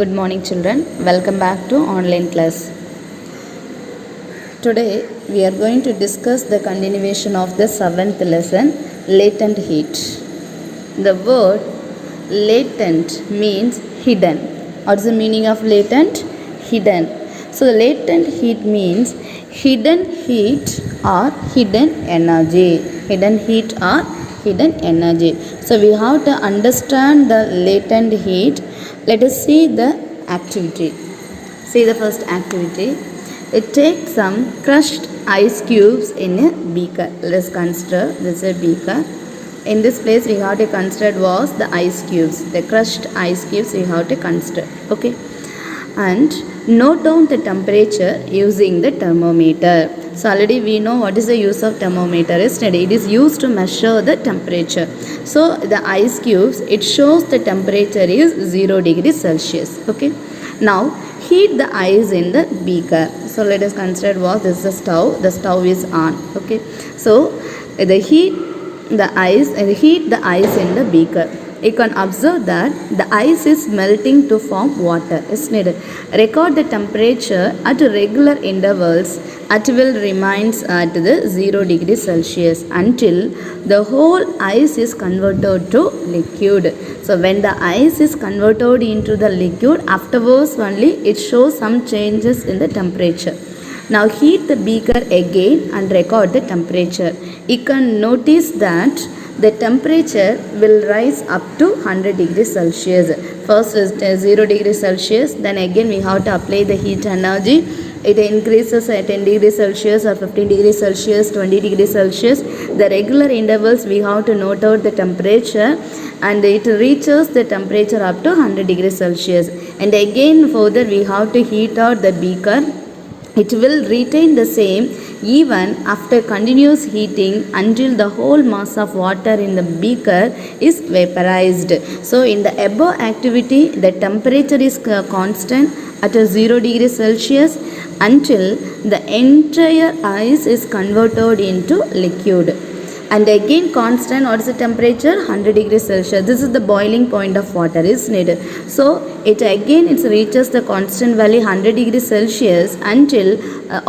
Good morning, children. Welcome back to online class. Today we are going to discuss the continuation of the 7th lesson, latent heat. The word latent means hidden. What's the meaning of latent? Hidden. So the latent heat means hidden heat or hidden energy. Hidden heat or hidden energy. So we have to understand the latent heat. Let us see the activity. See the first activity. It takes some crushed ice cubes in a beaker. Let's consider this is a beaker. In this place we have to consider was the ice cubes. The crushed ice cubes we have to consider. Okay. And note down the temperature using the thermometer. So already we know what is the use of thermometer. It is used to measure the temperature. So the ice cubes, it shows the temperature is 0 degrees Celsius. Okay. Now heat the ice in the beaker. So let us consider was this is the stove. The stove is on. Okay. So heat the ice in the beaker. You can observe that the ice is melting to form water. Record the temperature at regular intervals. It will remains at the 0 degrees Celsius until the whole ice is converted to liquid. So when the ice is converted into the liquid, afterwards only it shows some changes in the temperature. Now heat the beaker again and record the temperature. You can notice that the temperature will rise up to 100 degrees Celsius. First is 0 degrees Celsius, then again we have to apply the heat energy. It increases at 10 degrees Celsius or 15 degrees Celsius, 20 degrees Celsius. The regular intervals we have to note out the temperature and it reaches the temperature up to 100 degrees Celsius. And again further we have to heat out the beaker. It will retain the same even after continuous heating until the whole mass of water in the beaker is vaporized. So in the above activity, the temperature is constant at a 0 degrees Celsius until the entire ice is converted into liquid. And again constant, what is the temperature? 100 degrees Celsius. This is the boiling point of water, isn't it? So it reaches the constant value 100 degrees Celsius until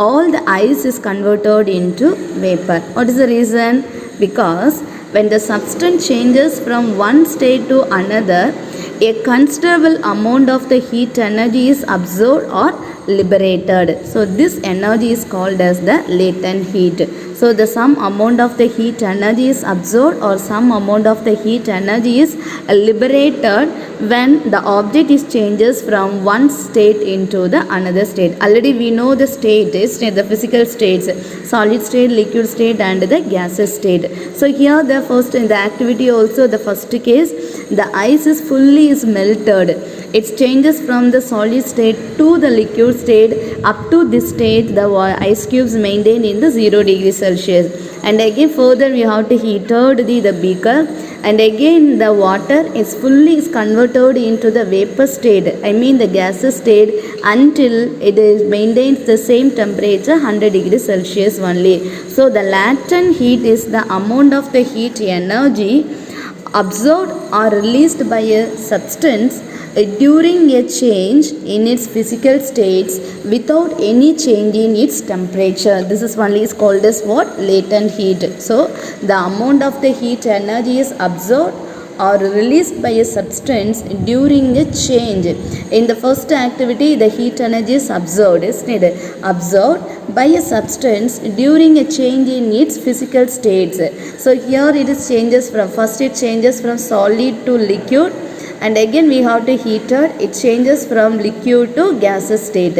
all the ice is converted into vapor. What is the reason? Because when the substance changes from one state to another, a considerable amount of the heat energy is absorbed or liberated. So this energy is called as the latent heat. So the some amount of the heat energy is absorbed or some amount of the heat energy is liberated when the object is changes from one state into the another state. Already we know the state is the physical states, solid state, liquid state and the gaseous state. So here the first in the activity also the first case, the ice is fully melted. It changes from the solid state to the liquid state. Up to this state the ice cubes maintained in the 0 degrees Celsius. And again further we have to heat out the beaker and again the water is fully converted into the vapor state, the gaseous state until it is maintains the same temperature 100 degrees Celsius only. So the latent heat is the amount of the heat energy absorbed or released by a substance during a change in its physical states without any change in its temperature. This is only is called as what? Latent heat. So the amount of the heat energy is absorbed or released by a substance during a change. In the first activity, the heat energy is absorbed, isn't it? Absorbed by a substance during a change in its physical states. So here it is changes from, first it changes from solid to liquid. And again we have to heat it changes from liquid to gaseous state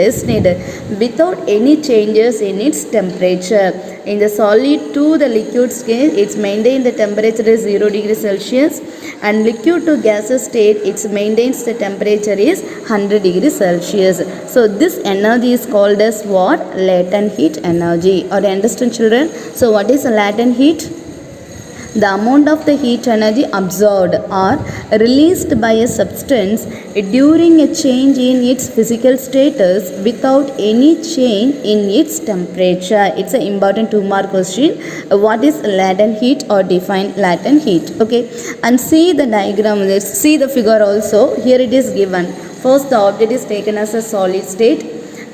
without any changes in its temperature. In the solid to the liquid state, it's maintained the temperature is 0 degrees Celsius and liquid to gaseous state, it maintains the temperature is 100 degrees Celsius. So this energy is called as what? Latent heat energy. Or understand children? So what is latent heat? The amount of the heat energy absorbed or released by a substance during a change in its physical status without any change in its temperature. It's an important 2-mark question. What is latent heat or define latent heat? Okay, and see the diagram. Let's see the figure also. Here it is given. First, the object is taken as a solid state,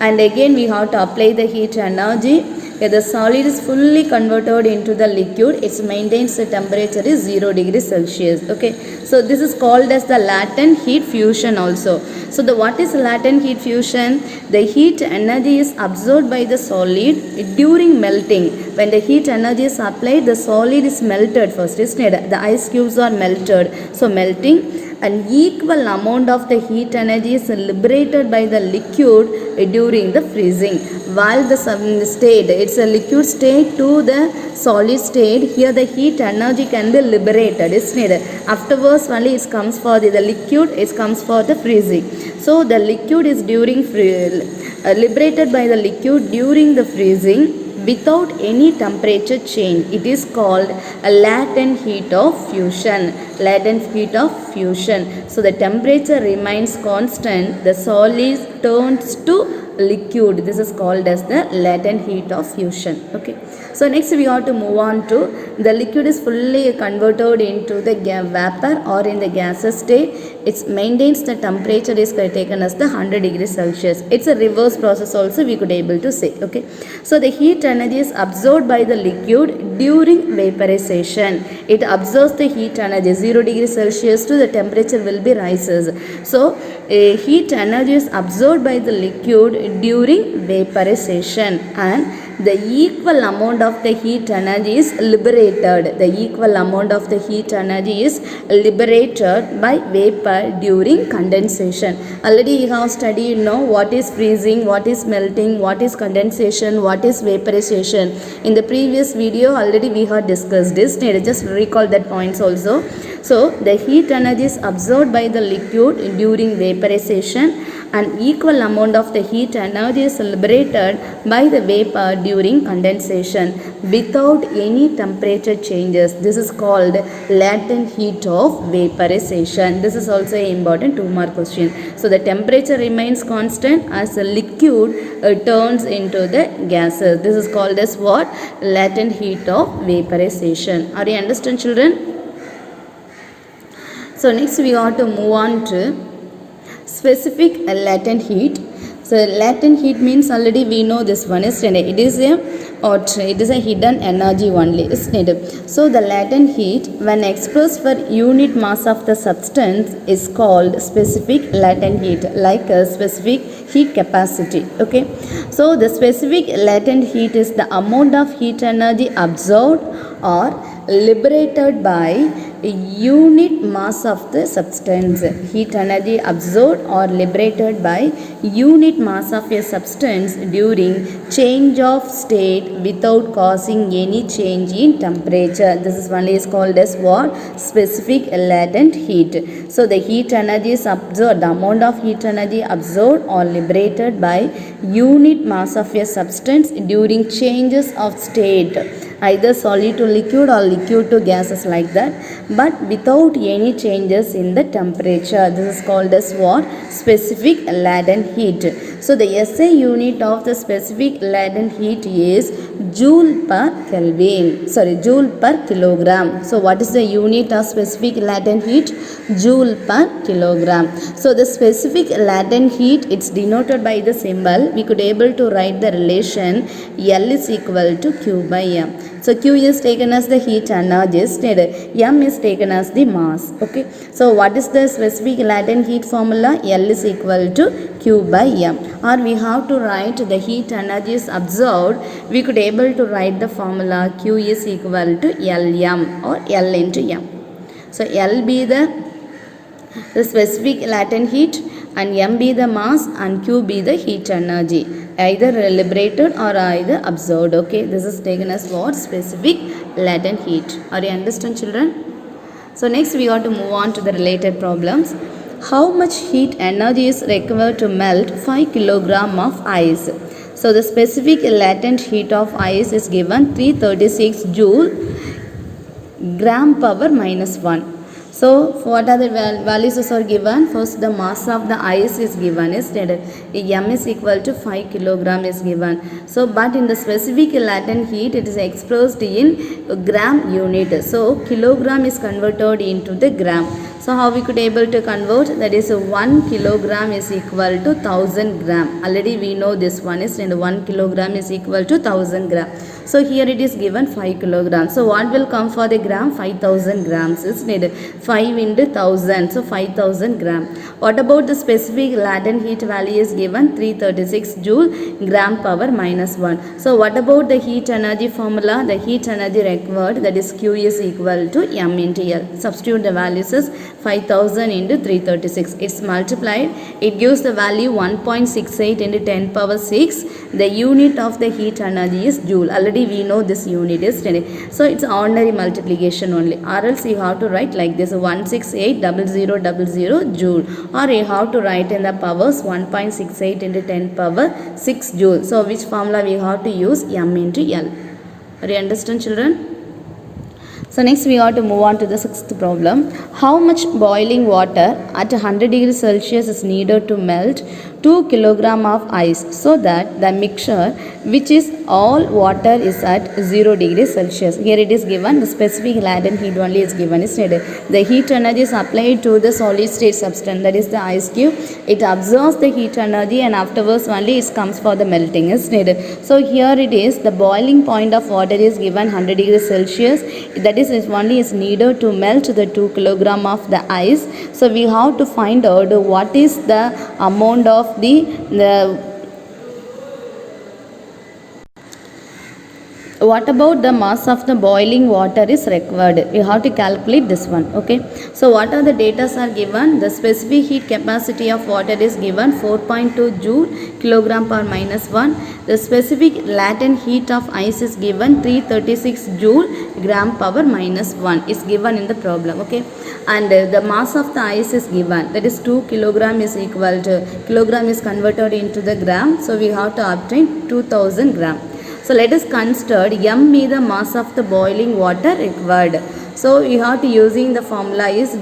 and again we have to apply the heat energy. If the solid is fully converted into the liquid, it maintains the temperature is 0 degrees Celsius. Okay, so this is called as the latent heat fusion also. So what is latent heat fusion? The heat energy is absorbed by the solid during melting. When the heat energy is applied, the solid is melted first, isn't it? The ice cubes are melted. So melting, an equal amount of the heat energy is liberated by the liquid during the freezing. While the state, it's a liquid state to the solid state, here the heat energy can be liberated, isn't it? Afterwards only it comes for the liquid, it comes for the freezing. So the liquid is liberated by the liquid during the freezing without any temperature change. It is called a latent heat of fusion. Latent heat of fusion. So the temperature remains constant. The solid turns to liquid. This is called as the latent heat of fusion. Okay. So next we have to move on to the liquid is fully converted into the vapor or in the gaseous state. It maintains the temperature is taken as the 100 degrees Celsius. It's a reverse process also we could able to say. Okay. So the heat energy is absorbed by the liquid during vaporization. It absorbs the heat energy 0 degrees Celsius to the temperature will be rises. So heat energy is absorbed by the liquid during vaporization, and the equal amount of the heat energy is liberated. The equal amount of the heat energy is liberated by vapor during condensation. Already you have studied what is freezing, what is melting, what is condensation, what is vaporization. In the previous video already we have discussed this. Just recall that points also. So the heat energy is absorbed by the liquid during vaporization, and equal amount of the heat energy is liberated by the vapor during condensation without any temperature changes. This is called latent heat of vaporization. This is also an important 2-mark question. So the temperature remains constant as the liquid turns into the gases. This is called as what? Latent heat of vaporization. Are you understand, children? So next we want to move on to specific latent heat. So latent heat means already we know this one is it is a hidden energy only, isn't it? So the latent heat when expressed for unit mass of the substance is called specific latent heat, like a specific heat capacity. Okay, so the specific latent heat is the amount of heat energy absorbed or liberated by unit mass of the substance. Heat energy absorbed or liberated by unit mass of a substance during change of state without causing any change in temperature. This is only is called as what? Specific latent heat. So the heat energy is absorbed, the amount of heat energy absorbed or liberated by unit mass of a substance during changes of state, either solid to liquid or liquid to gases, like that, but without any changes in the temperature. This is called as what? Specific latent heat. So the SI unit of the specific latent heat is joule per Kelvin. Joule per kilogram. So what is the unit of specific latent heat? Joule per kilogram. So the specific latent heat, it's denoted by the symbol. We could able to write the relation L is equal to Q by M. So Q is taken as the heat energy, M is taken as the mass. Okay. So what is the specific latent heat formula? L is equal to Q by M. Or we have to write the heat energy is absorbed. We could able to write the formula Q is equal to Lm or L into M. So L be the specific latent heat, and M be the mass, and Q be the heat energy, either liberated or either absorbed. Okay, this is taken as what? Specific latent heat. Are you understand, children? So next we have to move on to the related problems. How much heat energy is required to melt 5 kg of ice? So the specific latent heat of ice is given 336 joule gram power minus 1. So what are the values are given? First the mass of the ice is given, is M is equal to 5 kg is given. So but in the specific latent heat it is expressed in gram unit. So kilogram is converted into the gram. So how we could able to convert? That is 1 kilogram is equal to 1000 gram. Already we know this one is, and 1 kilogram is equal to 1000 gram. So here it is given 5 kilograms. So what will come for the gram? 5000 grams is needed. 5 into 1000. So 5000 gram. What about the specific latent heat value is given? 336 joule gram power minus 1. So what about the heat energy formula? The heat energy required, that is Q is equal to M into L. Substitute the values is 5000 into 336. It's multiplied. It gives the value 1.68 into 10 power 6. The unit of the heat energy is joule. Already we know this unit is 10. So it's ordinary multiplication only. Or else you have to write like this, 1680000 joule. Or you have to write in the powers 1.68 into 10 power 6 joule. So which formula we have to use? M into L. Are you understand, children? So next we have to move on to the sixth problem. How much boiling water at 100 degrees Celsius is needed to melt 2 kilogram of ice so that the mixture, which is all water, is at 0 degrees Celsius. Here it is given, the specific latent heat only is given is needed. The heat energy is applied to the solid state substance, that is the ice cube. It absorbs the heat energy and afterwards only it comes for the melting is needed. So here it is, the boiling point of water is given 100 degrees Celsius. That is only is needed to melt the 2 kilogram of the ice. So we have to find out what is the amount of what about the mass of the boiling water is required? We have to calculate this one. Okay. So what are the data are given? The specific heat capacity of water is given 4.2 joule kilogram per minus 1. The specific latent heat of ice is given 336 joule gram power minus 1. Is given in the problem. Okay. And the mass of the ice is given, that is 2 kilogram is equal to, kilogram is converted into the gram. So we have to obtain 2000 gram. So let us consider M be the mass of the boiling water required. So you have to using the formula is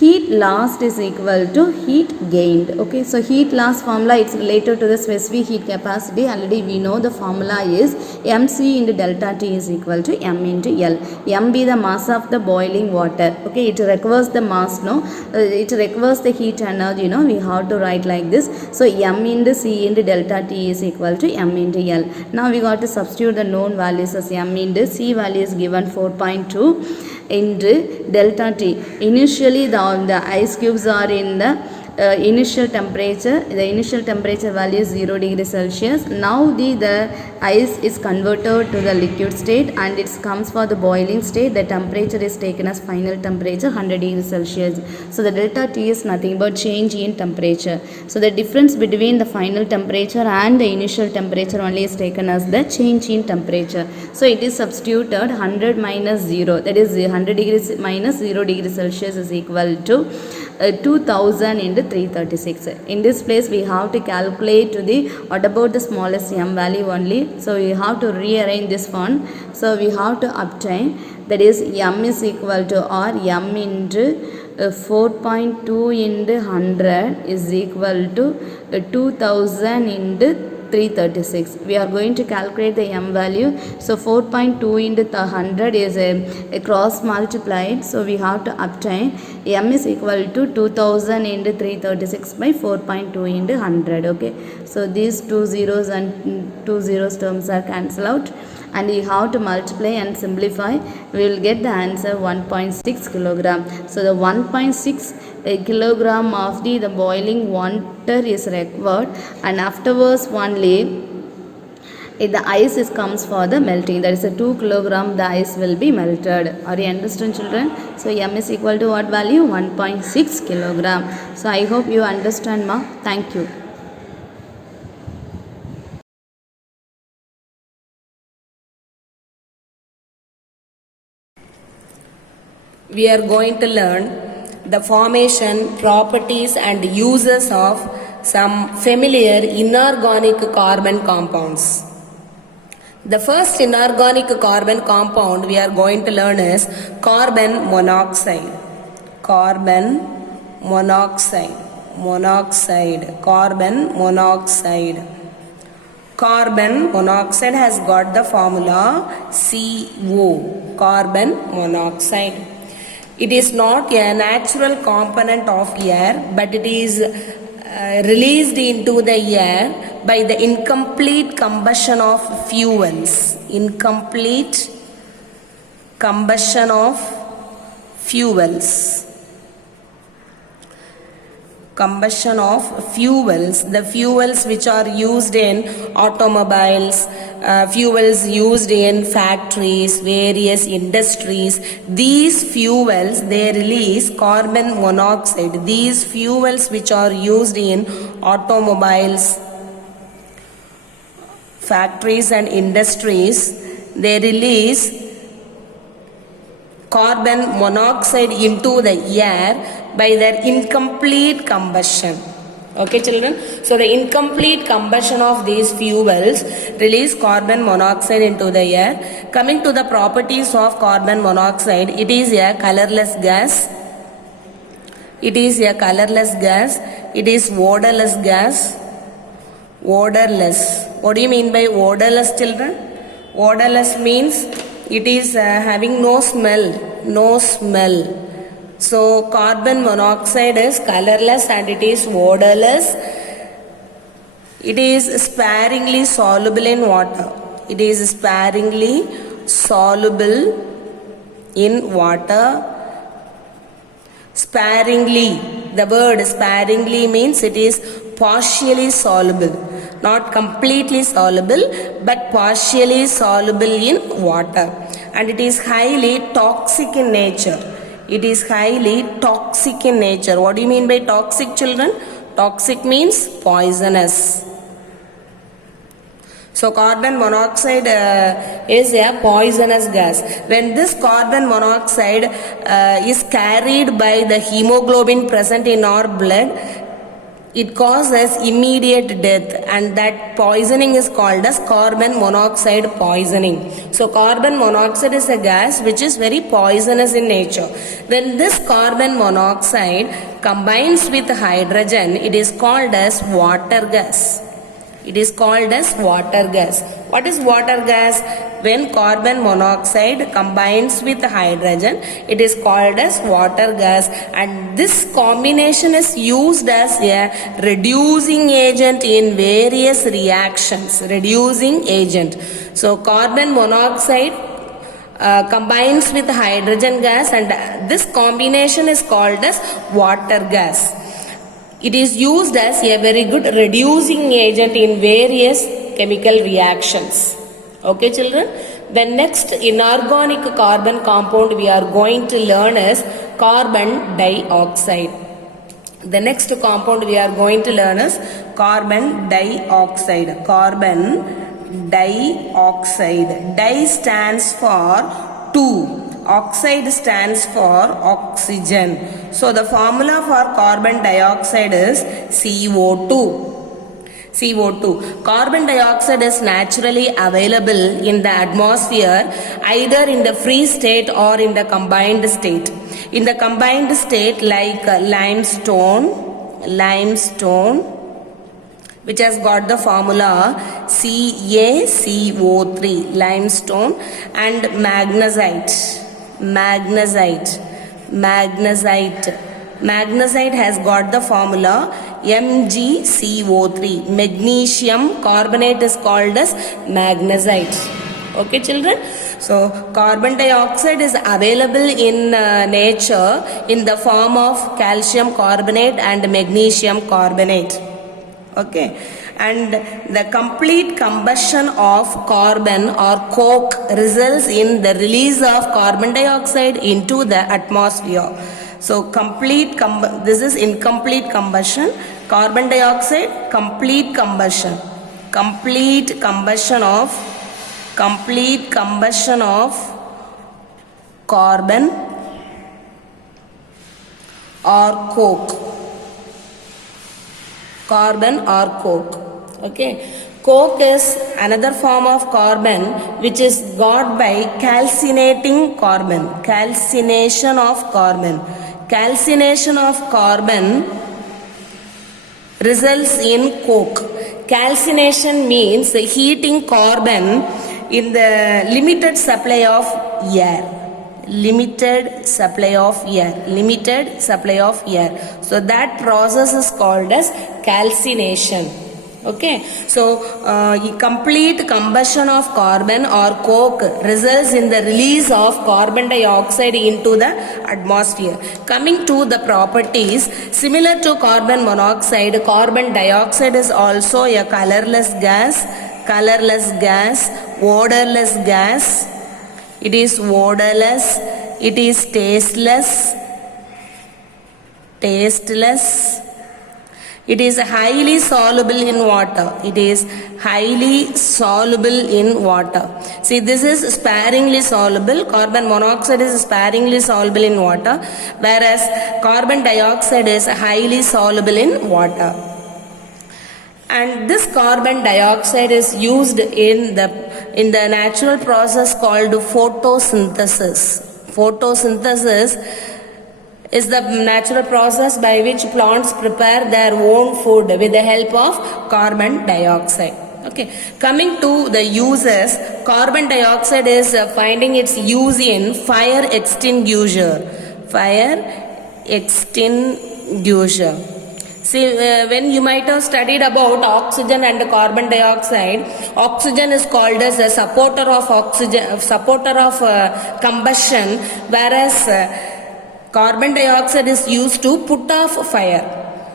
heat lost is equal to heat gained. Okay, so heat loss formula, it's related to the specific heat capacity. Already we know the formula is MC into delta T is equal to M into L. M be the mass of the boiling water. Okay, it requires the mass, no, it requires the heat energy, no, we have to write like this. So M into C into delta T is equal to M into L. Now we got to substitute the known values as M into C value is given 4.2 into delta T. Initially the ice cubes are in the initial temperature. The initial temperature value is 0 degrees Celsius. Now the ice is converted to the liquid state and it comes for the boiling state. The temperature is taken as final temperature 100 degrees Celsius. So the delta T is nothing but change in temperature. So the difference between the final temperature and the initial temperature only is taken as the change in temperature. So it is substituted 100 minus 0, that is 100 degrees minus 0 degrees Celsius is equal to 2000 into 336. In this place we have to calculate to the what about the smallest m value only. So we have to rearrange this one. So we have to obtain, that is m is equal to, or m into 4.2 into 100 is equal to 2000 into 336. We are going to calculate the m value. So 4.2 into 100 is a cross multiplied. So we have to obtain m is equal to 2000 into 336 by 4.2 into 100. Okay. So these two zeros and two zeros terms are cancelled out. And you have to multiply and simplify. We will get the answer 1.6 kilogram. So the 1.6 kilogram of the boiling water is required, and afterwards only if the ice is comes for the melting, that is a 2 kilogram the ice will be melted. Are you understand, children? So m is equal to what value? 1.6 kilogram. So I hope you understand, ma. Thank you. We are going to learn the formation, properties and uses of some familiar inorganic carbon compounds. The first inorganic carbon compound we are going to learn is carbon monoxide. Carbon monoxide. Carbon monoxide. Carbon monoxide has got the formula CO. Carbon monoxide. It is not a natural component of air, but it is released into the air by the incomplete combustion of fuels. Incomplete combustion of fuels. Combustion of fuels, the fuels which are used in automobiles, fuels used in factories, various industries, these fuels, they release carbon monoxide. These fuels which are used in automobiles, factories and industries, they release carbon monoxide into the air by their incomplete combustion. Okay, children? So, the incomplete combustion of these fuels release carbon monoxide into the air. Coming to the properties of carbon monoxide, it is a colorless gas. It is a colorless gas. It is odorless gas. Odorless. What do you mean by odorless, children? Odorless means it is having no smell. No smell. So, carbon monoxide is colorless and it is odorless. It is sparingly soluble in water. It is sparingly soluble in water. Sparingly. The word sparingly means it is partially soluble. Not completely soluble, but partially soluble in water. And it is highly toxic in nature. It is highly toxic in nature. What do you mean by toxic, children? Toxic means poisonous. So, carbon monoxide is a poisonous gas. When this carbon monoxide is carried by the hemoglobin present in our blood, it causes immediate death, and that poisoning is called as carbon monoxide poisoning. So, carbon monoxide is a gas which is very poisonous in nature. When this carbon monoxide combines with hydrogen, it is called as water gas. It is called as water gas. What is water gas? When carbon monoxide combines with hydrogen, it is called as water gas, and this combination is used as a reducing agent in various reactions. Reducing agent. So, carbon monoxide combines with hydrogen gas, and this combination is called as water gas. It is used as a very good reducing agent in various chemical reactions. Okay, children? The next inorganic carbon compound we are going to learn is carbon dioxide. The next compound we are going to learn is carbon dioxide. Carbon dioxide. Di stands for 2. Oxide stands for oxygen. So, the formula for carbon dioxide is CO2. CO2. Carbon dioxide is naturally available in the atmosphere either in the free state or in the combined state. In the combined state, like limestone, which has got the formula CaCO3, limestone, and magnesite has got the formula MgCO3. Magnesium carbonate is called as magnesite. Okay, children? So, carbon dioxide is available in nature in the form of calcium carbonate and magnesium carbonate. Okay, and the complete combustion of carbon or coke results in the release of carbon dioxide into the atmosphere. So, this is incomplete combustion. Carbon dioxide, complete combustion of carbon or coke. Okay, coke is another form of carbon which is got by calcinating carbon. Calcination of carbon results in coke. Calcination means heating carbon in the limited supply of air. limited supply of air. So that process is called as calcination. Okay, so complete combustion of carbon or coke results in the release of carbon dioxide into the atmosphere. Coming to the properties, similar to carbon monoxide, carbon dioxide is also a colorless gas, odorless gas. It is odorless, it is tasteless. It is highly soluble in water. See, this is sparingly soluble. Carbon monoxide is sparingly soluble in water, whereas carbon dioxide is highly soluble in water. And this carbon dioxide is used in the natural process called photosynthesis. Photosynthesis is the natural process by which plants prepare their own food with the help of carbon dioxide. Okay, coming to the uses, carbon dioxide is finding its use in fire extinguisher. See, when you might have studied about oxygen and carbon dioxide, oxygen is called as a supporter of combustion, whereas carbon dioxide is used to put off fire.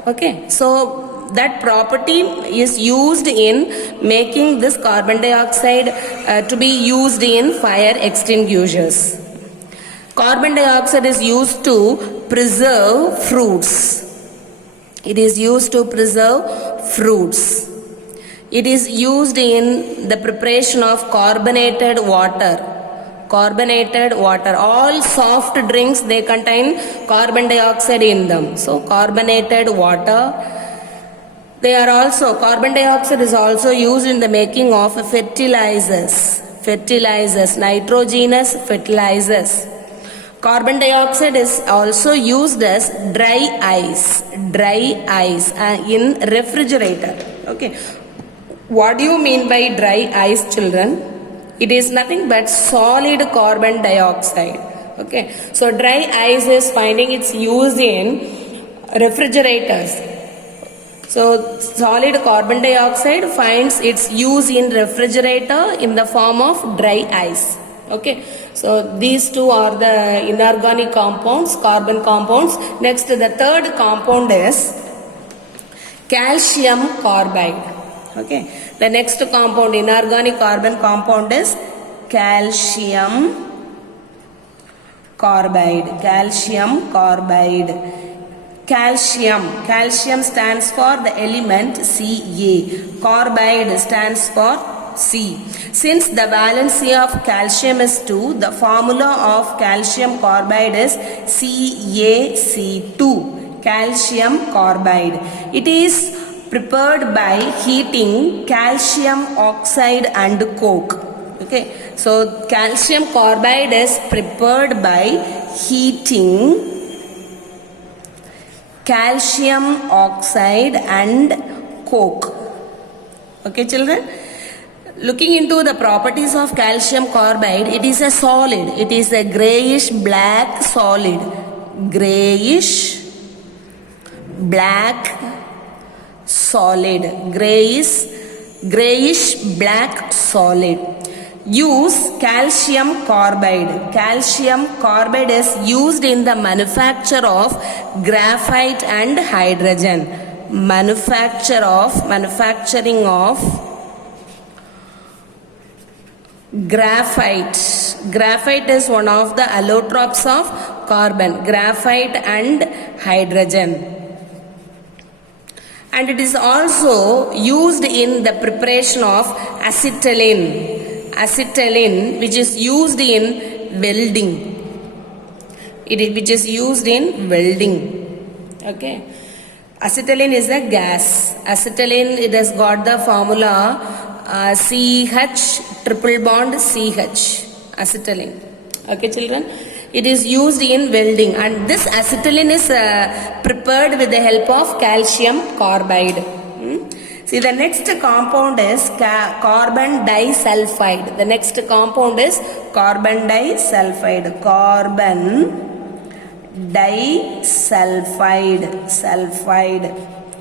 Okay, so that property is used in making this carbon dioxide to be used in fire extinguishers. Carbon dioxide is used to preserve fruits. It is used in the preparation of carbonated water. All soft drinks, they contain carbon dioxide in them. So carbonated water. Carbon dioxide is also used in the making of fertilizers, nitrogenous fertilizers. Carbon dioxide is also used as dry ice in refrigerator. Okay, what do you mean by dry ice, children? It is nothing but solid carbon dioxide. Okay, so dry ice is finding its use in refrigerators. So solid carbon dioxide finds its use in refrigerator in the form of dry ice. Okay, so these two are the inorganic compounds, carbon compounds. Next, the third compound is calcium carbide. Okay, the next compound, inorganic carbon compound, is calcium carbide. Calcium stands for the element Ca. Carbide stands for C. Since the valency of calcium is 2, the formula of calcium carbide is CaC2. Calcium carbide. It is prepared by heating calcium oxide and coke. Okay, so calcium carbide is prepared by heating calcium oxide and coke. Okay, children? Looking into the properties of calcium carbide, it is a solid. It is a grayish black solid. Grayish black solid. Use calcium carbide. Calcium carbide is used in the manufacture of graphite and hydrogen. Manufacturing of graphite. Graphite is one of the allotropes of carbon. Graphite and hydrogen. And it is also used in the preparation of acetylene. Acetylene, which is used in welding. Okay. Acetylene is a gas. Acetylene, it has got the formula CH triple bond CH. Acetylene. Okay, children. It is used in welding, and this acetylene is prepared with the help of calcium carbide. See, the next compound is carbon disulfide. The next compound is carbon disulfide. Carbon disulfide. Sulfide.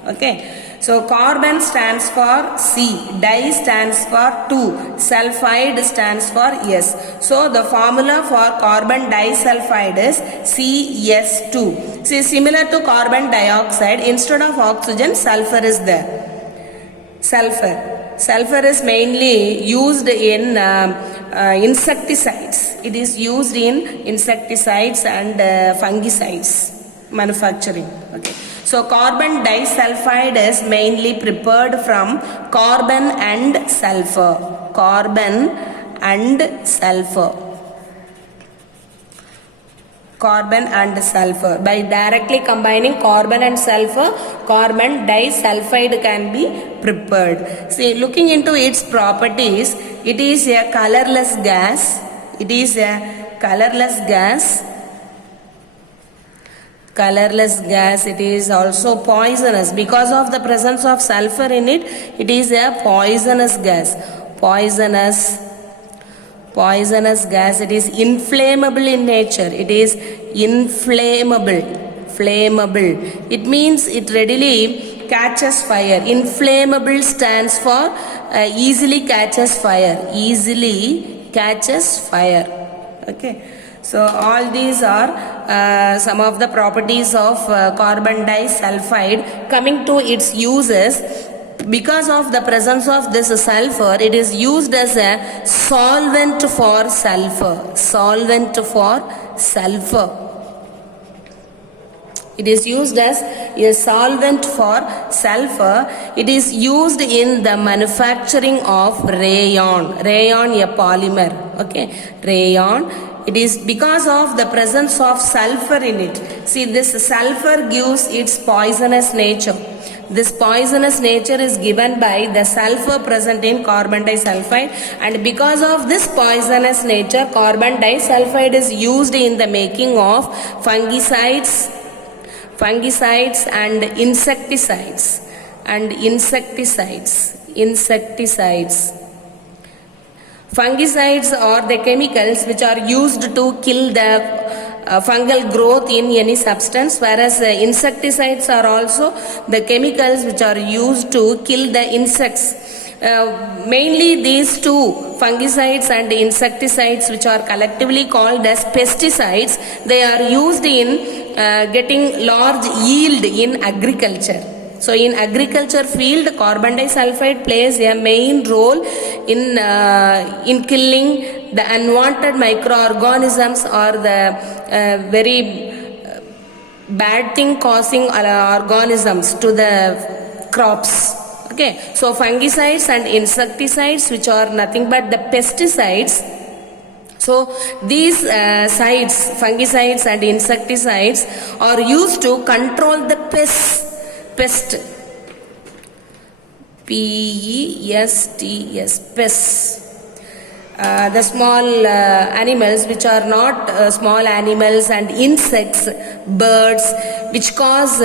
Okay. So carbon stands for C, di stands for 2, sulfide stands for S. So the formula for carbon disulfide is CS2. See, similar to carbon dioxide, instead of oxygen, sulfur is there. Sulfur is mainly used in insecticides. It is used in insecticides and fungicides manufacturing. Okay. So carbon disulfide is mainly prepared from carbon and sulfur. Carbon and sulfur. Carbon and sulfur. By directly combining carbon and sulfur, carbon disulfide can be prepared. See, looking into its properties, it is a colorless gas. It is a colorless gas. Colorless gas. It is also poisonous. Because of the presence of sulfur in it, it is a poisonous gas. Poisonous gas. It is inflammable in nature. It is inflammable. Flammable. It means it readily catches fire. Inflammable stands for easily catches fire. Easily catches fire. Okay. So all these are some of the properties of carbon disulfide. Coming to its uses, because of the presence of this sulfur, it is used as a solvent for sulfur. Solvent for sulfur. It is used as a solvent for sulfur. It is used in the manufacturing of rayon. Rayon, a polymer. Okay, rayon. It is because of the presence of sulfur in it. See, this sulfur gives its poisonous nature. This poisonous nature is given by the sulfur present in carbon disulfide, and because of this poisonous nature, carbon disulfide is used in the making of fungicides and insecticides. Fungicides are the chemicals which are used to kill the fungal growth in any substance, whereas insecticides are also the chemicals which are used to kill the insects. Mainly these two, fungicides and insecticides, which are collectively called as pesticides, they are used in getting large yield in agriculture. So in agriculture field, carbon disulfide plays a main role in killing the unwanted microorganisms or the very bad thing causing organisms to the crops. Okay, so fungicides and insecticides, which are nothing but the pesticides. So these fungicides and insecticides are used to control the pest. P-E-S-T-S, pests. The small animals which are not small animals, and insects, birds, which cause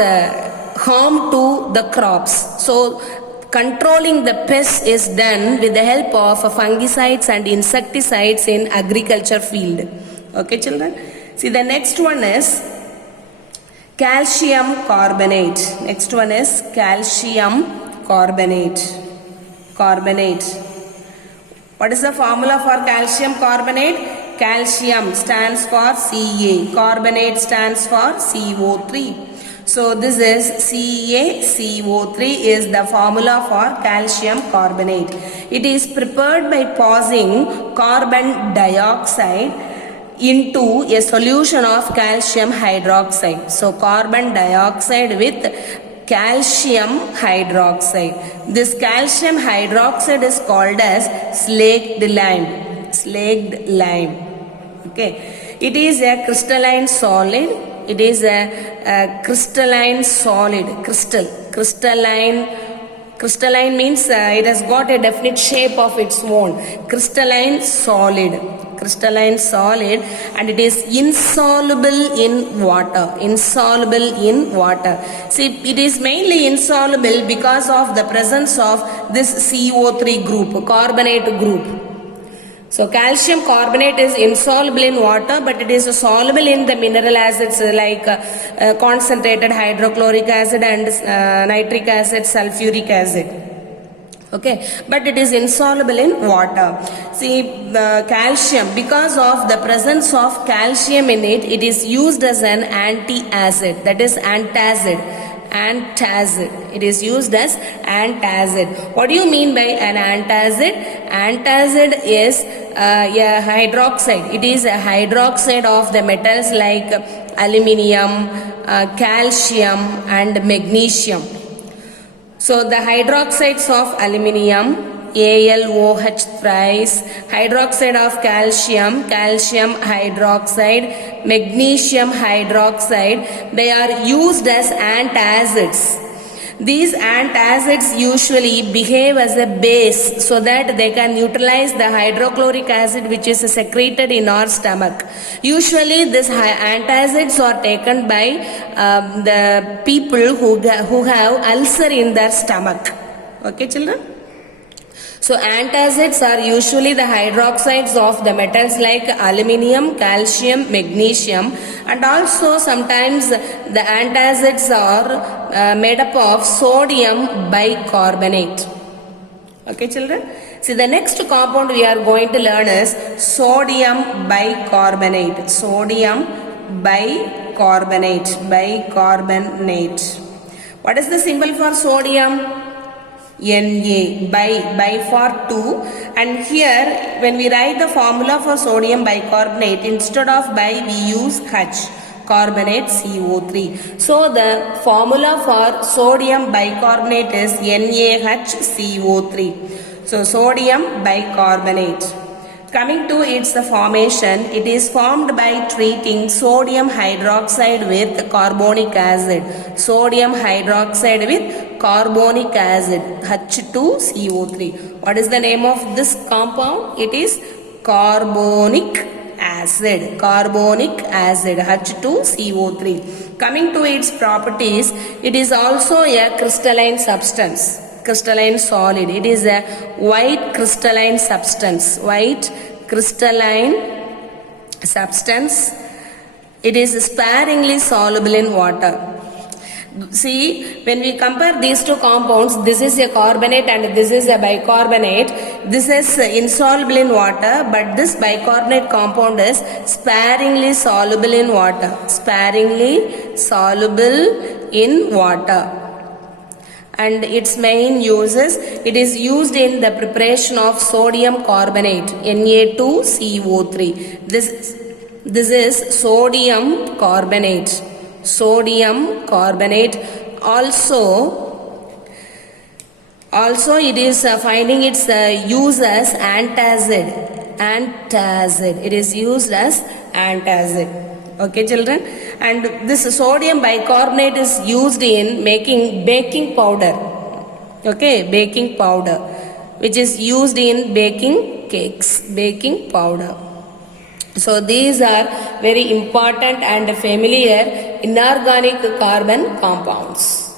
harm to the crops. So controlling the pests is done with the help of fungicides and insecticides in agriculture field. Okay, children. See, the next one is calcium carbonate. Next one is calcium carbonate. What is the formula for calcium carbonate? Calcium stands for Ca. Carbonate stands for CO3. So this is CaCO3 is the formula for calcium carbonate. It is prepared by passing carbon dioxide into a solution of calcium hydroxide. So carbon dioxide with calcium hydroxide. This calcium hydroxide is called as slaked lime. Okay. It is a crystalline solid. It is a crystalline solid. Crystalline means it has got a definite shape of its own. Crystalline solid. crystalline solid, and it is insoluble in water. Insoluble in water. See, it is mainly insoluble because of the presence of this CO3 group, carbonate group. So calcium carbonate is insoluble in water, but it is soluble in the mineral acids like concentrated hydrochloric acid and nitric acid, sulfuric acid. Okay, but it is insoluble in water. See, the calcium, because of the presence of calcium in it, it is used as an anti-acid, that is antacid. Antacid. It is used as antacid. What do you mean by an antacid? Antacid is a hydroxide. It is a hydroxide of the metals like aluminium, calcium and magnesium. So the hydroxides of aluminium, AlOH thrice, hydroxide of calcium, calcium hydroxide, magnesium hydroxide, they are used as antacids. These antacids usually behave as a base so that they can neutralize the hydrochloric acid which is secreted in our stomach. Usually these antacids are taken by the people who have ulcer in their stomach. Okay, children? So antacids are usually the hydroxides of the metals like aluminium, calcium, magnesium, and also sometimes the antacids are made up of sodium bicarbonate. Okay, children? See, the next compound we are going to learn is sodium bicarbonate. Sodium bicarbonate. Bicarbonate. What is the symbol for sodium? Na, bi for 2, and here when we write the formula for sodium bicarbonate, instead of bi we use H, carbonate CO3. So the formula for sodium bicarbonate is NaHCO3. So sodium bicarbonate. Coming to its formation, it is formed by treating sodium hydroxide with carbonic acid. Sodium hydroxide with carbonic acid, H2CO3. What is the name of this compound? It is carbonic acid. Carbonic acid, H2CO3. Coming to its properties, it is also a crystalline substance. Crystalline solid. It is a white crystalline substance. White crystalline substance. It is sparingly soluble in water. See, when we compare these two compounds, this is a carbonate and this is a bicarbonate. This is insoluble in water, but this bicarbonate compound is sparingly soluble in water. Sparingly soluble in water. And its main uses, it is used in the preparation of sodium carbonate, Na2CO3. This is sodium carbonate. Sodium carbonate. Also it is finding its use as antacid. Antacid. It is used as antacid. Okay, children? And this sodium bicarbonate is used in making baking powder. Okay, baking powder, which is used in baking cakes. Baking powder. So these are very important and familiar inorganic carbon compounds.